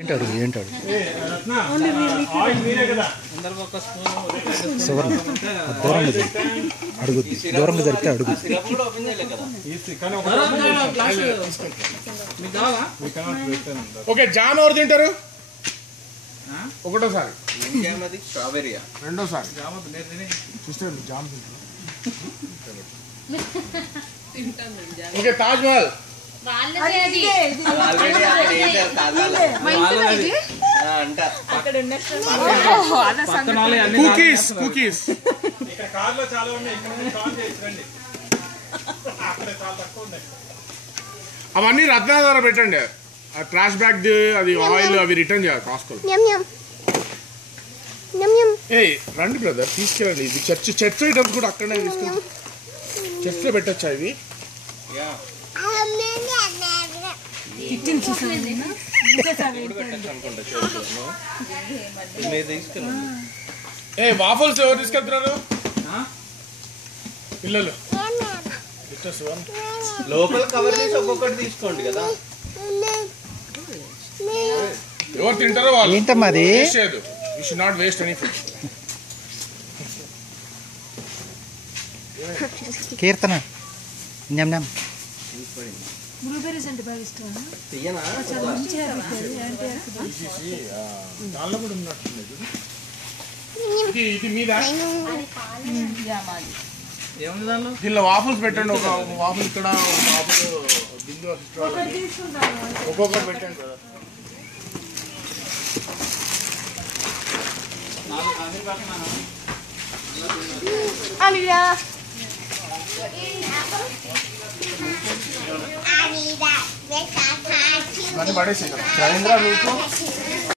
ఏంటాడు దూరంగా జరిపితే అడుగు. Okay, jam ఎవరు తింటారు? ఒకటోసారి, రెండోసారి సిస్టర్ జామ్ తింటారు. ఓకే, తాజ్ మహల్ కుకీస్ అవన్నీ రత్నాధార పెట్టండి. ట్రాష్ బ్యాగ్ అది ఆయిల్ అవి రిటర్న్ చేయాలి కాస్కోలో. ఏ రండి బ్రదర్, తీసుకెళ్ళండి. ఇది చర్చ్ ఐటమ్స్ కూడా అక్కడనే తీసుకెళ్ళి చర్చ్లో పెట్టచ్చా ఇవి? ఏ వాఫల్స్ ఎవరు తీసుకెళ్తున్నారు? పిల్లలు లోపల కవర్ చేసి ఒక్కొక్కటి తీసుకోండి కదా. ఎవరు తింటారో వాళ్ళు. ఏంటమ్మా అది? You should not waste any food. Keerthana NAM NAM. Blueberries అంటే బాగా ఇష్టం. దానిలో కూడా ఉన్నట్టుంది. ఇది మీద దీనిలో వాఫల్స్ పెట్టండి. ఒక వాఫుల్ ఇక్కడ, ఒక వాఫుల్ బిందు ఒక్కొక్కటి పెట్టండి కదా. ఇవన్నీ పడేసి రవీంద్ర మీకు